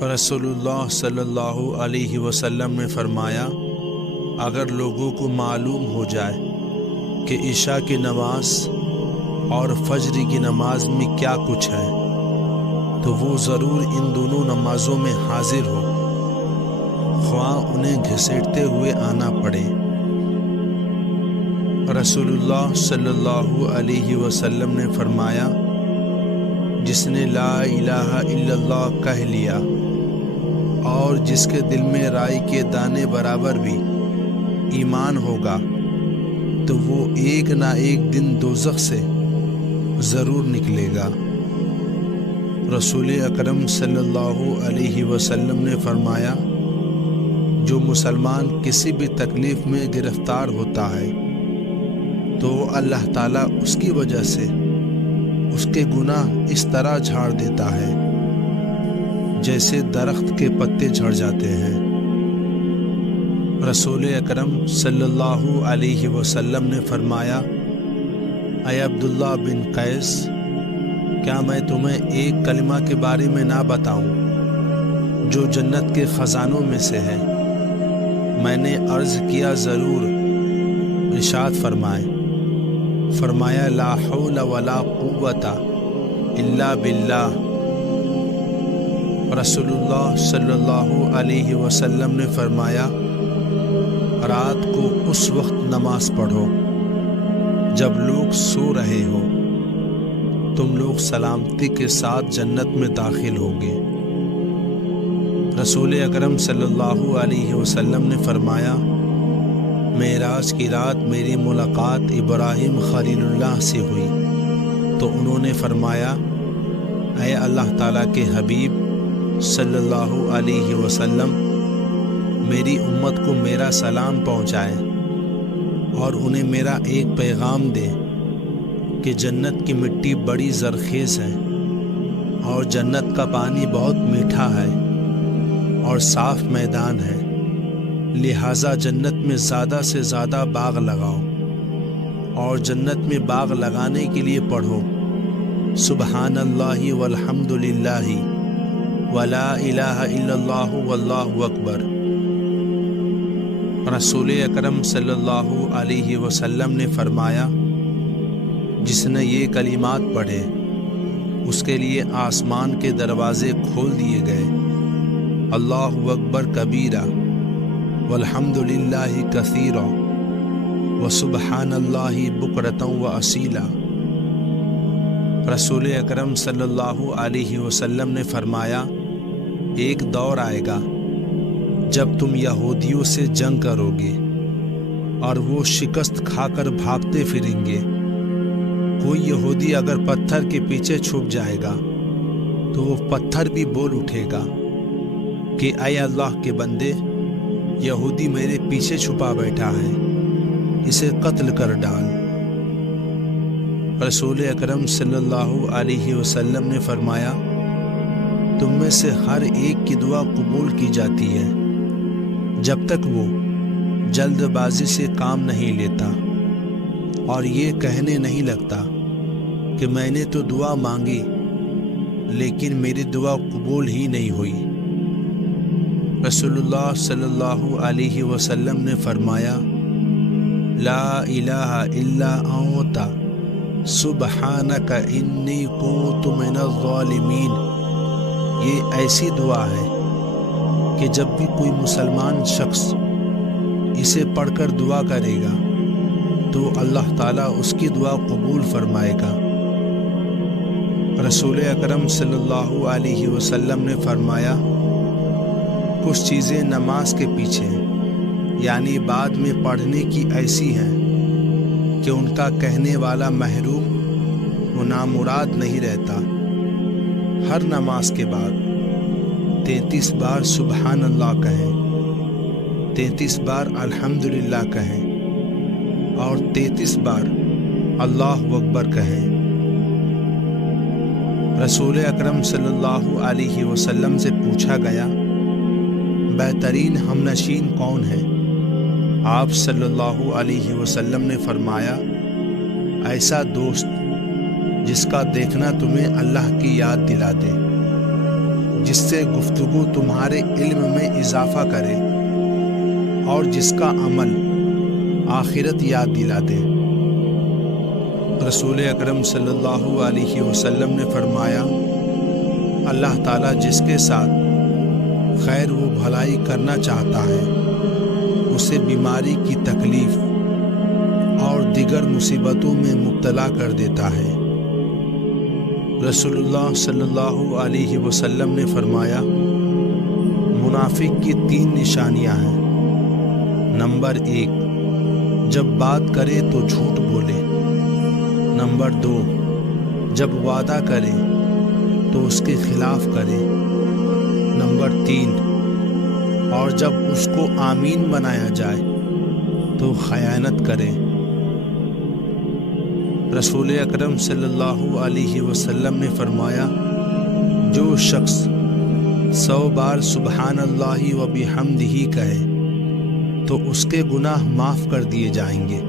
رسول اللہ صلی اللہ علیہ وسلم نے فرمایا، اگر لوگوں کو معلوم ہو جائے کہ عشاء کی نماز اور فجر کی نماز میں کیا کچھ ہے تو وہ ضرور ان دونوں نمازوں میں حاضر ہو، خواہ انہیں گھسیٹتے ہوئے آنا پڑے۔ رسول اللہ صلی اللہ علیہ وسلم نے فرمایا، جس نے لا الہ الا اللہ کہہ لیا اور جس کے دل میں رائی کے دانے برابر بھی ایمان ہوگا تو وہ ایک نہ ایک دن دوزخ سے ضرور نکلے گا۔ رسول اکرم صلی اللہ علیہ وسلم نے فرمایا، جو مسلمان کسی بھی تکلیف میں گرفتار ہوتا ہے تو اللہ تعالیٰ اس کی وجہ سے اس کے گناہ اس طرح جھاڑ دیتا ہے جیسے درخت کے پتے جھڑ جاتے ہیں۔ رسول اکرم صلی اللہ علیہ وسلم نے فرمایا، اے عبداللہ بن قیس، کیا میں تمہیں ایک کلمہ کے بارے میں نہ بتاؤں جو جنت کے خزانوں میں سے ہے؟ میں نے عرض کیا، ضرور۔ ارشاد فرمایا لا حول ولا قوت الا باللہ۔ رسول اللہ صلی اللہ علیہ وسلم نے فرمایا، رات کو اس وقت نماز پڑھو جب لوگ سو رہے ہو، تم لوگ سلامتی کے ساتھ جنت میں داخل ہوگے۔ رسول اکرم صلی اللہ علیہ وسلم نے فرمایا، معراج کی رات میری ملاقات ابراہیم خلیل اللہ سے ہوئی تو انہوں نے فرمایا، اے اللہ تعالیٰ کے حبیب صلی اللہ علیہ وسلم، میری امت کو میرا سلام پہنچائے اور انہیں میرا ایک پیغام دے کہ جنت کی مٹی بڑی زرخیز ہے اور جنت کا پانی بہت میٹھا ہے اور صاف میدان ہے، لہٰذا جنت میں زیادہ سے زیادہ باغ لگاؤ اور جنت میں باغ لگانے کے لیے پڑھو سبحان اللہ والحمد للہ ولا الہ الا اللہ واللہ اکبر۔ رسول اکرم صلی اللہ علیہ وسلم نے فرمایا، جس نے یہ کلمات پڑھے اس کے لیے آسمان کے دروازے کھول دیے گئے، اللہ اکبر کبیرہ والحمد للہ کثیرا وسبحان اللہ بکرۃ واصیلا۔ رسول اکرم صلی اللہ علیہ وسلم نے فرمایا، ایک دور آئے گا جب تم یہودیوں سے جنگ کرو گے اور وہ شکست کھا کر بھاگتے پھریں گے۔ کوئی یہودی اگر پتھر کے پیچھے چھپ جائے گا تو وہ پتھر بھی بول اٹھے گا کہ اے اللہ کے بندے، یہودی میرے پیچھے چھپا بیٹھا ہے، اسے قتل کر ڈال۔ رسول اکرم صلی اللہ علیہ وسلم نے فرمایا، تم میں سے ہر ایک کی دعا قبول کی جاتی ہے جب تک وہ جلد بازی سے کام نہیں لیتا اور یہ کہنے نہیں لگتا کہ میں نے تو دعا مانگی لیکن میری دعا قبول ہی نہیں ہوئی۔ رسول اللہ صلی اللہ علیہ وسلم نے فرمایا، لا الہ الا انت سبحانک انی کنت من الظالمین۔ یہ ایسی دعا ہے کہ جب بھی کوئی مسلمان شخص اسے پڑھ کر دعا کرے گا تو اللہ تعالیٰ اس کی دعا قبول فرمائے گا۔ رسول اکرم صلی اللہ علیہ وسلم نے فرمایا، کچھ چیزیں نماز کے پیچھے یعنی بعد میں پڑھنے کی ایسی ہیں کہ ان کا کہنے والا محروم و نامراد نہیں رہتا۔ ہر نماز کے بعد 33 بار سبحان اللہ کہیں، 33 بار الحمدللہ کہیں اور 33 بار اللہ اکبر کہیں۔ رسول اکرم صلی اللہ علیہ وسلم سے پوچھا گیا، بہترین ہمنشین کون ہے؟ آپ صلی اللہ علیہ وسلم نے فرمایا، ایسا دوست جس کا دیکھنا تمہیں اللہ کی یاد دلا دے، جس سے گفتگو تمہارے علم میں اضافہ کرے اور جس کا عمل آخرت یاد دلا دے۔ رسول اکرم صلی اللہ علیہ وسلم نے فرمایا، اللہ تعالیٰ جس کے ساتھ خیر و بھلائی کرنا چاہتا ہے اسے بیماری کی تکلیف اور دیگر مصیبتوں میں مبتلا کر دیتا ہے۔ رسول اللہ صلی اللہ علیہ وسلم نے فرمایا، منافق کی 3 نشانیاں ہیں۔ نمبر 1، جب بات کرے تو جھوٹ بولے۔ نمبر 2، جب وعدہ کرے تو اس کے خلاف کرے۔ نمبر 3، اور جب اس کو آمین بنایا جائے تو خیانت کرے۔ رسول اکرم صلی اللہ علیہ وسلم نے فرمایا، جو شخص 100 بار سبحان اللہ و بحمدہ کہے تو اس کے گناہ معاف کر دیے جائیں گے،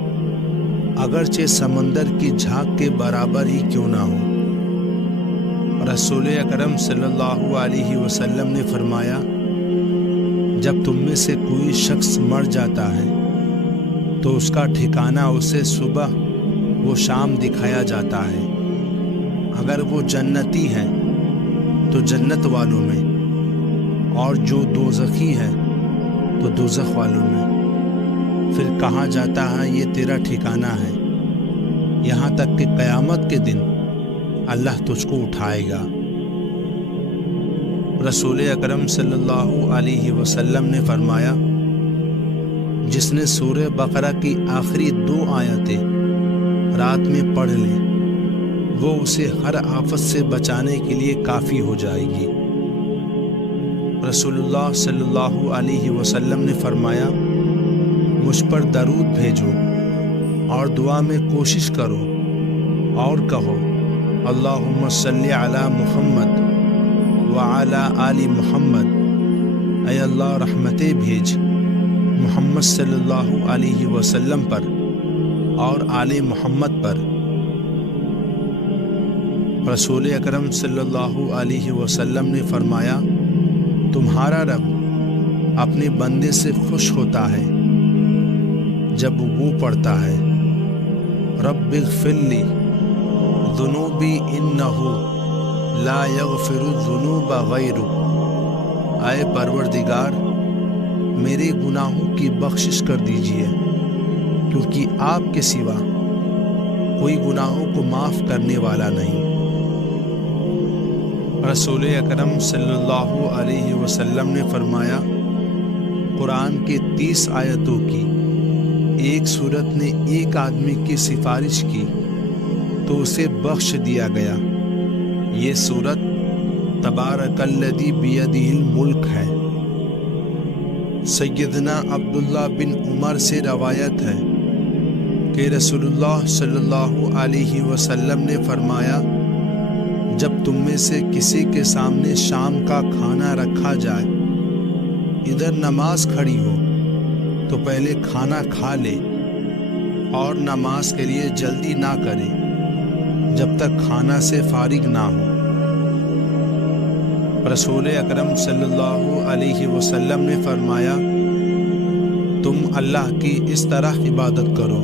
اگرچہ سمندر کی جھاگ کے برابر ہی کیوں نہ ہو۔ رسول اکرم صلی اللہ علیہ وسلم نے فرمایا، جب تم میں سے کوئی شخص مر جاتا ہے تو اس کا ٹھکانہ اسے صبح و شام دکھایا جاتا ہے۔ اگر وہ جنتی ہے تو جنت والوں میں، اور جو دوزخی ہے تو دوزخ والوں میں۔ پھر کہا جاتا ہے یہ تیرا ٹھکانہ ہے، یہاں تک کہ قیامت کے دن اللہ تجھ کو اٹھائے گا۔ رسول اکرم صلی اللہ علیہ وسلم نے فرمایا، جس نے سورہ بقرہ کی آخری 2 آیتیں رات میں پڑھ لے وہ اسے ہر آفت سے بچانے کے لیے کافی ہو جائے گی۔ رسول اللہ صلی اللہ علیہ وسلم نے فرمایا، مجھ پر درود بھیجو اور دعا میں کوشش کرو اور کہو، اللہم صلی علی محمد وعلی آل محمد۔ اے اللہ رحمتیں بھیج محمد صلی اللہ علیہ وسلم پر اور آل محمد پر۔ رسول اکرم صلی اللہ علیہ وسلم نے فرمایا، تمہارا رب اپنے بندے سے خوش ہوتا ہے جب وہ پڑھتا ہے، رب اغفر لی ذنوبی انہ لا یغفر الذنوب غیرک۔ اے پروردگار، میرے گناہوں کی بخشش کر دیجیے، کیونکہ آپ کے سوا کوئی گناہوں کو معاف کرنے والا نہیں۔ رسول اکرم صلی اللہ علیہ وسلم نے فرمایا، قرآن کے 30 آیتوں کی ایک سورت نے ایک آدمی کی سفارش کی تو اسے بخش دیا گیا۔ یہ سورت تبارک الذی بیدہ الملک ہے۔ سیدنا عبداللہ بن عمر سے روایت ہے کہ رسول اللہ صلی اللہ علیہ وسلم نے فرمایا، جب تم میں سے کسی کے سامنے شام کا کھانا رکھا جائے، ادھر نماز کھڑی ہو تو پہلے کھانا کھا لے اور نماز کے لیے جلدی نہ کرے جب تک کھانا سے فارغ نہ ہو۔ رسول اکرم صلی اللہ علیہ وسلم نے فرمایا، تم اللہ کی اس طرح عبادت کرو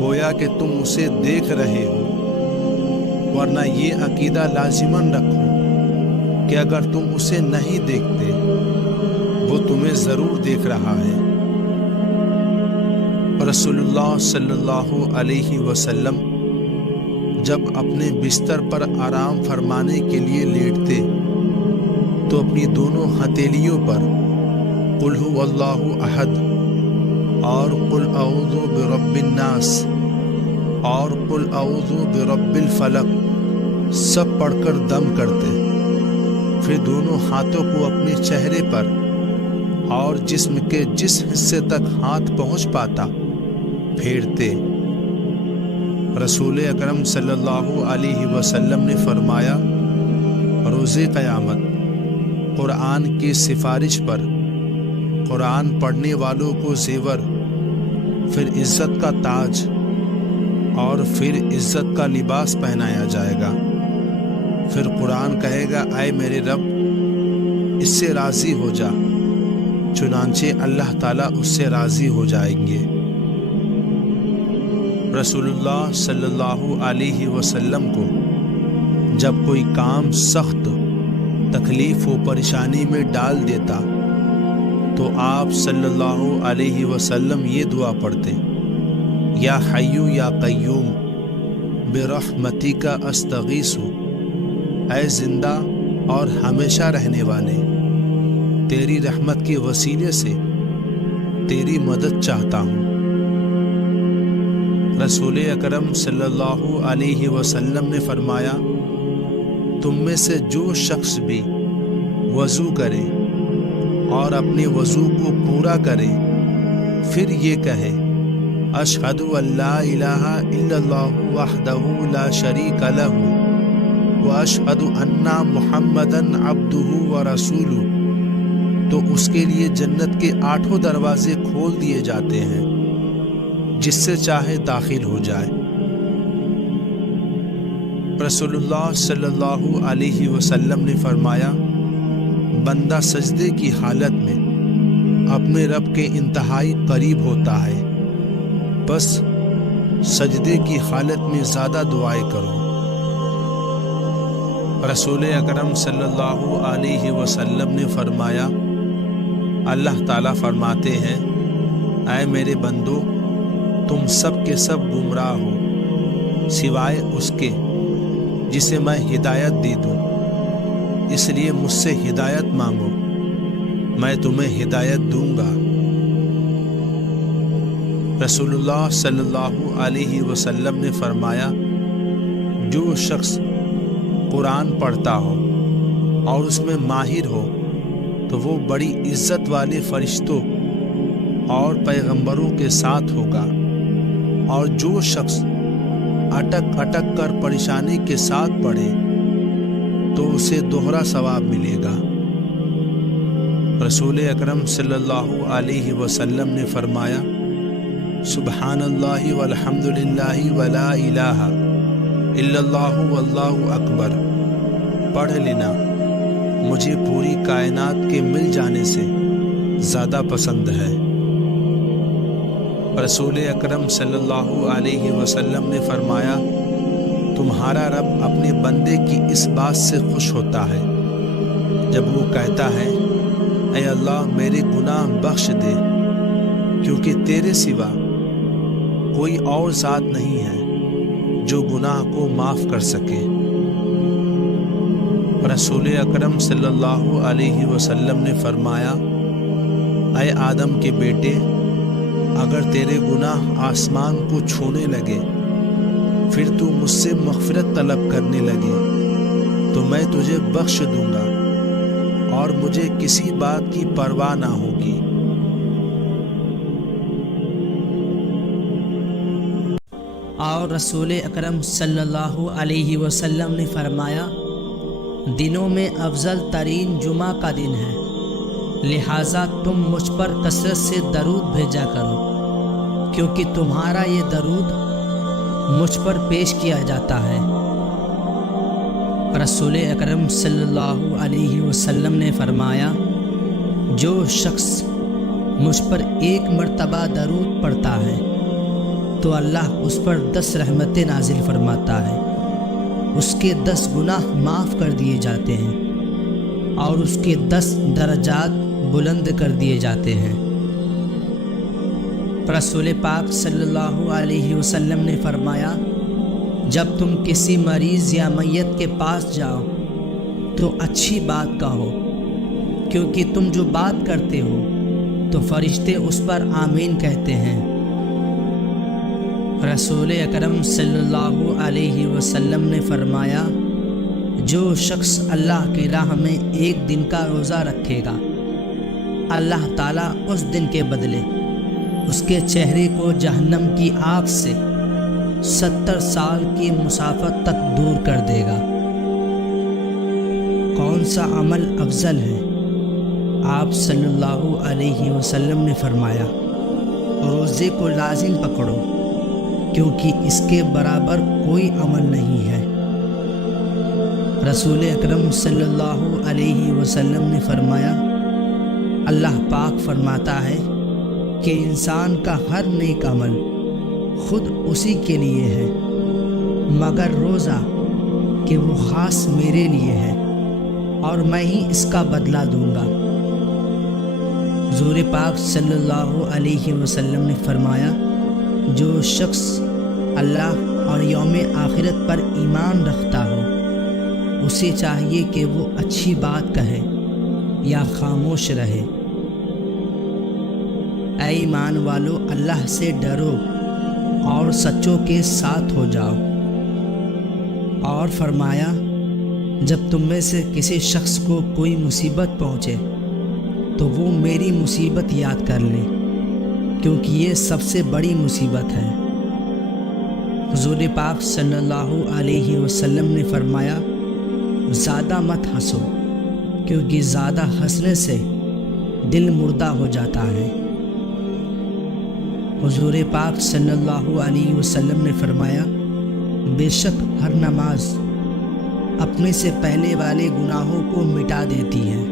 گویا کہ تم اسے دیکھ رہے ہو، ورنہ یہ عقیدہ لازماً رکھو کہ اگر تم اسے نہیں دیکھتے وہ تمہیں ضرور دیکھ رہا ہے۔ رسول اللہ صلی اللہ علیہ وسلم جب اپنے بستر پر آرام فرمانے کے لیے لیٹتے تو اپنی دونوں ہتھیلیوں پر قل هو اللہ احد اور قل اعوذ برب الناس اور قل اعوذ برب الفلق سب پڑھ کر دم کرتے، پھر دونوں ہاتھوں کو اپنے چہرے پر اور جسم کے جس حصے تک ہاتھ پہنچ پاتا پھیرتے۔ رسول اکرم صلی اللہ علیہ وسلم نے فرمایا، روز قیامت قرآن کی سفارش پر قرآن پڑھنے والوں کو زیور، پھر عزت کا تاج اور پھر عزت کا لباس پہنایا جائے گا۔ پھر قرآن کہے گا، اے میرے رب، اس سے راضی ہو جا، چنانچہ اللہ تعالیٰ اس سے راضی ہو جائیں گے۔ رسول اللہ صلی اللہ علیہ وسلم کو جب کوئی کام سخت تکلیف و پریشانی میں ڈال دیتا تو آپ صلی اللہ علیہ وسلم یہ دعا پڑھتے: یا حیو یا قیوم برحمتک استغیث، اے زندہ اور ہمیشہ رہنے والے، تیری رحمت کے وسیلے سے تیری مدد چاہتا ہوں۔ رسول اکرم صلی اللہ علیہ وسلم نے فرمایا، تم میں سے جو شخص بھی وضو کرے اور اپنے وضو کو پورا کرے، پھر یہ کہے: اشہد ان لا الہ الا اللہ وحدہ لا شریک لہ واشہد ان محمدا عبدہ ورسولہ، تو اس کے لیے جنت کے 8 دروازے کھول دیے جاتے ہیں، جس سے چاہے داخل ہو جائے۔ رسول اللہ صلی اللہ علیہ وسلم نے فرمایا، بندہ سجدے کی حالت میں اپنے رب کے انتہائی قریب ہوتا ہے، بس سجدے کی حالت میں زیادہ دعائیں کرو۔ رسول اکرم صلی اللہ علیہ وسلم نے فرمایا، اللہ تعالیٰ فرماتے ہیں، اے میرے بندو، تم سب کے سب گمراہ ہو سوائے اس کے جسے میں ہدایت دے دوں، اس لیے مجھ سے ہدایت مانگو، میں تمہیں ہدایت دوں گا۔ رسول اللہ صلی اللہ علیہ وسلم نے فرمایا، جو شخص قرآن پڑھتا ہو اور اس میں ماہر ہو تو وہ بڑی عزت والے فرشتوں اور پیغمبروں کے ساتھ ہوگا، اور جو شخص اٹک اٹک کر پریشانی کے ساتھ پڑھے تو اسے دوہرا ثواب ملے گا۔ رسول اکرم صلی اللہ علیہ وسلم نے فرمایا، سبحان اللہ والحمد للہ ولا الہ الا اللہ واللہ اکبر پڑھ لینا مجھے پوری کائنات کے مل جانے سے زیادہ پسند ہے۔ رسول اکرم صلی اللہ علیہ وسلم نے فرمایا، تمہارا رب اپنے بندے کی اس بات سے خوش ہوتا ہے جب وہ کہتا ہے، اے اللہ میرے گناہ بخش دے، کیونکہ تیرے سوا کوئی اور ذات نہیں ہے جو گناہ کو معاف کر سکے۔ رسول اکرم صلی اللہ علیہ وسلم نے فرمایا، اے آدم کے بیٹے، اگر تیرے گناہ آسمان کو چھونے لگے پھر تو مجھ سے مغفرت طلب کرنے لگے تو میں تجھے بخش دوں گا اور مجھے کسی بات کی پرواہ نہ ہوگی۔ اور رسول اکرم صلی اللہ علیہ وسلم نے فرمایا، دنوں میں افضل ترین جمعہ کا دن ہے، لہٰذا تم مجھ پر کثرت سے درود بھیجا کرو، کیونکہ تمہارا یہ درود مجھ پر پیش کیا جاتا ہے۔ رسول اکرم صلی اللہ علیہ وسلم نے فرمایا، جو شخص مجھ پر 1 مرتبہ درود پڑھتا ہے تو اللہ اس پر 10 رحمتیں نازل فرماتا ہے، اس کے 10 گناہ معاف کر دیے جاتے ہیں اور اس کے 10 درجات بلند کر دیے جاتے ہیں۔ رسول پاک صلی اللہ علیہ وسلم نے فرمایا، جب تم کسی مریض یا میت کے پاس جاؤ تو اچھی بات کہو، کیونکہ تم جو بات کرتے ہو تو فرشتے اس پر آمین کہتے ہیں۔ رسول اکرم صلی اللہ علیہ وسلم نے فرمایا، جو شخص اللہ کی راہ میں 1 دن کا روزہ رکھے گا، اللہ تعالیٰ اس دن کے بدلے اس کے چہرے کو جہنم کی آگ سے 70 سال کی مسافت تک دور کر دے گا۔ کون سا عمل افضل ہے؟ آپ صلی اللہ علیہ وسلم نے فرمایا، روزے کو لازم پکڑو، کیونکہ اس کے برابر کوئی عمل نہیں ہے۔ رسول اکرم صلی اللہ علیہ وسلم نے فرمایا، اللہ پاک فرماتا ہے کہ انسان کا ہر نیک عمل خود اسی کے لیے ہے مگر روزہ کہ وہ خاص میرے لیے ہے اور میں ہی اس کا بدلہ دوں گا۔ حضور پاک صلی اللہ علیہ وسلم نے فرمایا، جو شخص اللہ اور یوم آخرت پر ایمان رکھتا ہو اسے چاہیے کہ وہ اچھی بات کہے یا خاموش رہے۔ اے ایمان والو، اللہ سے ڈرو اور سچوں کے ساتھ ہو جاؤ۔ اور فرمایا، جب تم میں سے کسی شخص کو کوئی مصیبت پہنچے تو وہ میری مصیبت یاد کر لے، کیونکہ یہ سب سے بڑی مصیبت ہے۔ حضور پاک صلی اللہ علیہ وسلم نے فرمایا، زیادہ مت ہنسو، کیونکہ زیادہ ہنسنے سے دل مردہ ہو جاتا ہے۔ حضور پاک صلی اللہ علیہ وسلم نے فرمایا، بے شک ہر نماز اپنے سے پہلے والے گناہوں کو مٹا دیتی ہے۔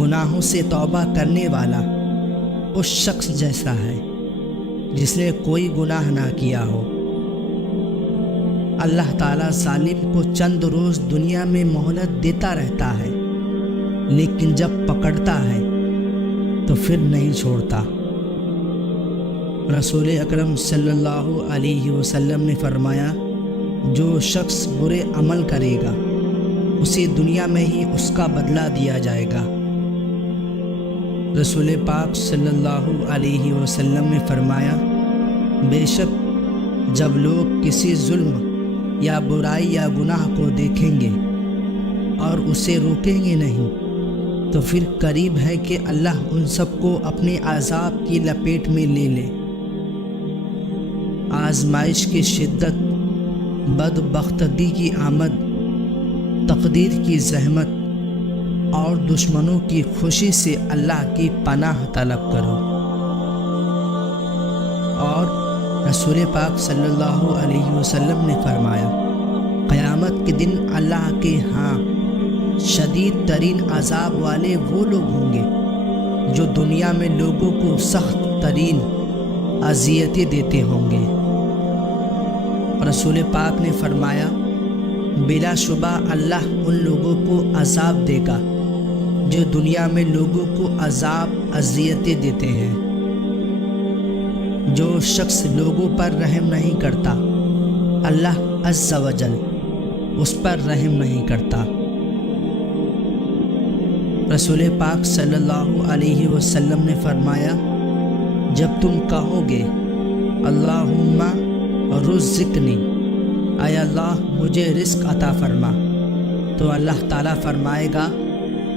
گناہوں سے توبہ کرنے والا اس شخص جیسا ہے جس نے کوئی گناہ نہ کیا ہو۔ اللہ تعالیٰ ظالم کو چند روز دنیا میں مہلت دیتا رہتا ہے، لیکن جب پکڑتا ہے تو پھر نہیں چھوڑتا۔ رسول اکرم صلی اللہ علیہ وسلم نے فرمایا، جو شخص برے عمل کرے گا اسے دنیا میں ہی اس کا بدلہ دیا جائے گا۔ رسول پاک صلی اللہ علیہ وسلم نے فرمایا، بے شک جب لوگ کسی ظلم یا برائی یا گناہ کو دیکھیں گے اور اسے روکیں گے نہیں تو پھر قریب ہے کہ اللہ ان سب کو اپنے عذاب کی لپیٹ میں لے لے۔ آزمائش کی شدت، بدبختگی کی آمد، تقدیر کی زحمت اور دشمنوں کی خوشی سے اللہ کی پناہ طلب کرو۔ اور رسول پاک صلی اللہ علیہ وسلم نے فرمایا، قیامت کے دن اللہ کے ہاں شدید ترین عذاب والے وہ لوگ ہوں گے جو دنیا میں لوگوں کو سخت ترین اذیتیں دیتے ہوں گے۔ رسول پاک نے فرمایا، بلا شبہ اللہ ان لوگوں کو عذاب دے گا جو دنیا میں لوگوں کو عذاب اذیتیں دیتے ہیں۔ جو شخص لوگوں پر رحم نہیں کرتا اللہ عز و جل اس پر رحم نہیں کرتا۔ رسول پاک صلی اللہ علیہ وسلم نے فرمایا، جب تم کہو گے اللہم رزقنی، اے اللہ مجھے رزق عطا فرما، تو اللہ تعالیٰ فرمائے گا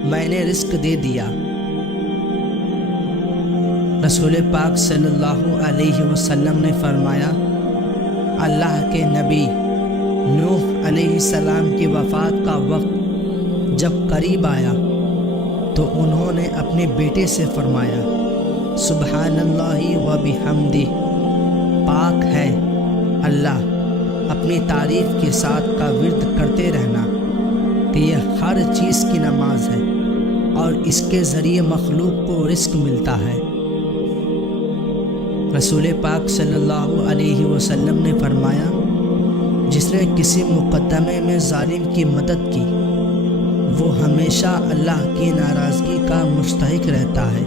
میں نے رزق دے دیا۔ رسول پاک صلی اللہ علیہ وسلم نے فرمایا، اللہ کے نبی نوح علیہ السلام کی وفات کا وقت جب قریب آیا تو انہوں نے اپنے بیٹے سے فرمایا، سبحان اللہ و بحمدہ، پاک ہے اللہ، اپنی تعریف کے ساتھ کا ورد کرتے رہنا کہ یہ ہر چیز کی نماز ہے اور اس کے ذریعے مخلوق کو رزق ملتا ہے۔ رسول پاک صلی اللہ علیہ وسلم نے فرمایا، جس نے کسی مقدمے میں ظالم کی مدد کی وہ ہمیشہ اللہ کی ناراضگی کا مستحق رہتا ہے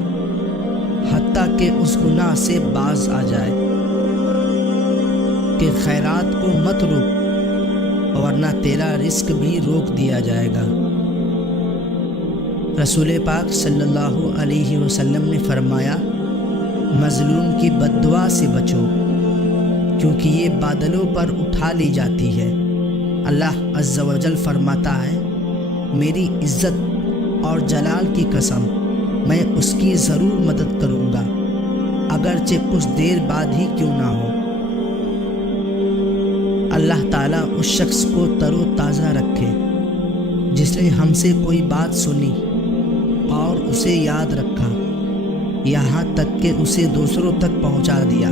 حتیٰ کہ اس گناہ سے باز آ جائے کہ خیرات کو مت روک ورنہ تیرا رزق بھی روک دیا جائے گا۔ رسول پاک صلی اللہ علیہ وسلم نے فرمایا، مظلوم کی بد دعا سے بچو کیونکہ یہ بادلوں پر اٹھا لی جاتی ہے۔ اللہ عز و جل فرماتا ہے، میری عزت اور جلال کی قسم میں اس کی ضرور مدد کروں گا اگرچہ کچھ دیر بعد ہی کیوں نہ ہو۔ اللہ تعالیٰ اس شخص کو تر و تازہ رکھے جس نے ہم سے کوئی بات سنی اور اسے یاد رکھا یہاں تک کہ اسے دوسروں تک پہنچا دیا۔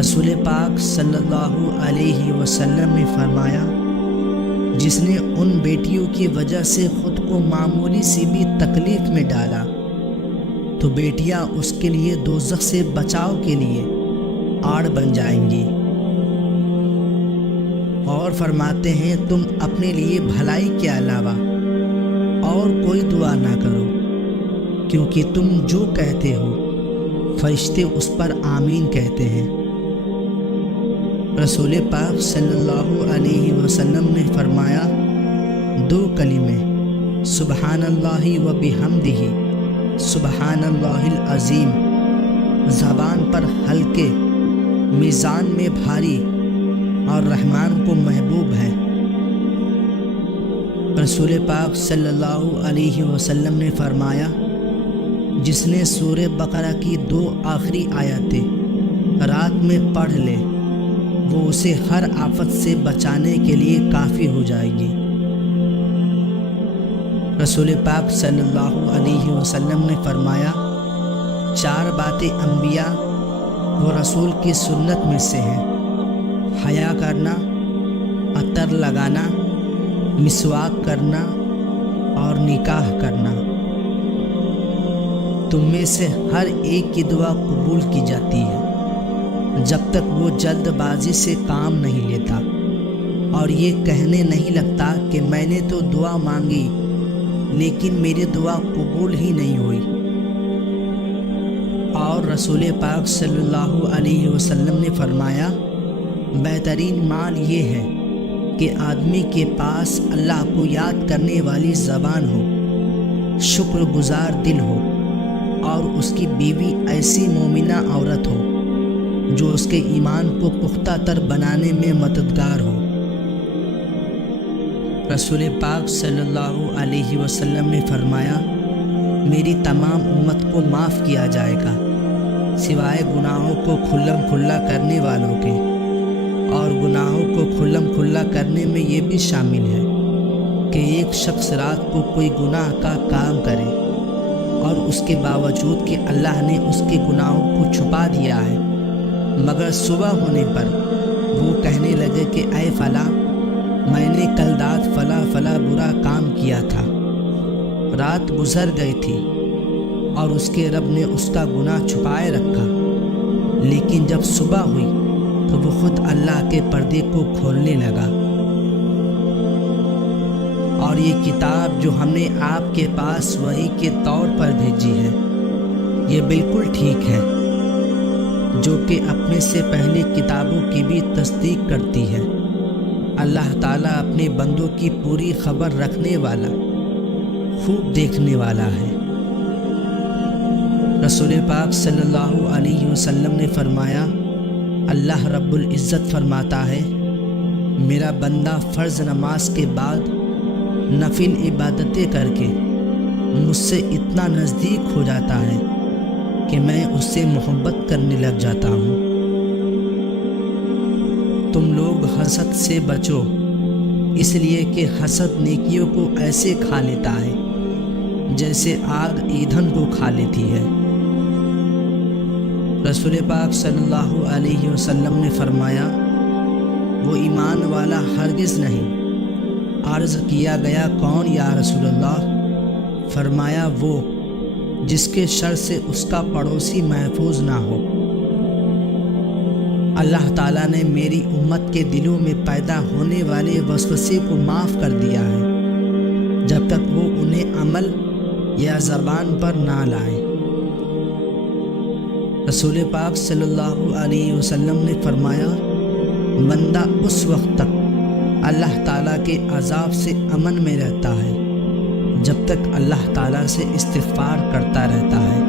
رسول پاک صلی اللہ علیہ وسلم نے فرمایا، جس نے ان بیٹیوں کی وجہ سے خود کو معمولی سی بھی تکلیف میں ڈالا تو بیٹیاں اس کے لیے دوزخ سے بچاؤ کے لیے آڑ بن جائیں گی۔ اور فرماتے ہیں تم اپنے لیے بھلائی کے علاوہ اور کوئی دعا نہ کرو، کیونکہ تم جو کہتے ہو فرشتے اس پر آمین کہتے ہیں۔ رسول پاک صلی اللہ علیہ وسلم نے فرمایا 2 کلمے سبحان اللہ و بحمدہ سبحان اللہ العظیم زبان پر ہلکے، میزان میں بھاری اور رحمان کو محبوب ہے۔ رسول پاک صلی اللہ علیہ وسلم نے فرمایا جس نے سورہ بقرہ کی 2 آخری آیاتیں رات میں پڑھ لے وہ اسے ہر آفت سے بچانے کے لیے کافی ہو جائے گی۔ رسول پاک صلی اللہ علیہ وسلم نے فرمایا 4 باتیں انبیاء و رسول کی سنت میں سے ہیں: حیا کرنا، عطر لگانا، مسواک کرنا اور نکاح کرنا۔ تم میں سے ہر ایک کی دعا قبول کی جاتی ہے جب تک وہ جلد بازی سے کام نہیں لیتا اور یہ کہنے نہیں لگتا کہ میں نے تو دعا مانگی لیکن میری دعا قبول ہی نہیں ہوئی۔ اور رسول پاک صلی اللہ علیہ وسلم نے فرمایا بہترین مال یہ ہے کہ آدمی کے پاس اللہ کو یاد کرنے والی زبان ہو، شکر گزار دل ہو اور اس کی بیوی ایسی مومنہ عورت ہو جو اس کے ایمان کو پختہ تر بنانے میں مددگار ہو۔ رسول پاک صلی اللہ علیہ وسلم نے فرمایا میری تمام امت کو معاف کیا جائے گا سوائے گناہوں کو کھلم کھلا کرنے والوں کے، اور گناہوں کو کھلم کھلا کرنے میں یہ بھی شامل ہے کہ ایک شخص رات کو کوئی گناہ کا کام کرے اور اس کے باوجود کہ اللہ نے اس کے گناہوں کو چھپا دیا ہے، مگر صبح ہونے پر وہ کہنے لگے کہ اے فلاں میں نے کل رات فلاں فلاں برا کام کیا تھا، رات گزر گئی تھی اور اس کے رب نے اس کا گناہ چھپائے رکھا، لیکن جب صبح ہوئی تو وہ خود اللہ کے پردے کو کھولنے لگا۔ اور یہ کتاب جو ہم نے آپ کے پاس وحی کے طور پر بھیجی ہے یہ بالکل ٹھیک ہے، جو کہ اپنے سے پہلے کتابوں کی بھی تصدیق کرتی ہے۔ اللہ تعالیٰ اپنے بندوں کی پوری خبر رکھنے والا، خوب دیکھنے والا ہے۔ رسول پاک صلی اللہ علیہ وسلم نے فرمایا اللہ رب العزت فرماتا ہے میرا بندہ فرض نماز کے بعد نفل عبادتیں کر کے مجھ سے اتنا نزدیک ہو جاتا ہے کہ میں اس سے محبت کرنے لگ جاتا ہوں۔ تم لوگ حسد سے بچو، اس لیے کہ حسد نیکیوں کو ایسے کھا لیتا ہے جیسے آگ ایندھن کو کھا لیتی ہے۔ رسول پاک صلی اللہ علیہ وسلم نے فرمایا وہ ایمان والا ہرگز نہیں۔ عرض کیا گیا کون یا رسول اللہ؟ فرمایا وہ جس کے شر سے اس کا پڑوسی محفوظ نہ ہو۔ اللہ تعالیٰ نے میری امت کے دلوں میں پیدا ہونے والے وسوسے کو معاف کر دیا ہے جب تک وہ انہیں عمل یا زبان پر نہ لائیں۔ رسول پاک صلی اللہ علیہ وسلم نے فرمایا بندہ اس وقت تک اللہ تعالیٰ کے عذاب سے امن میں رہتا ہے جب تک اللہ تعالیٰ سے استغفار کرتا رہتا ہے۔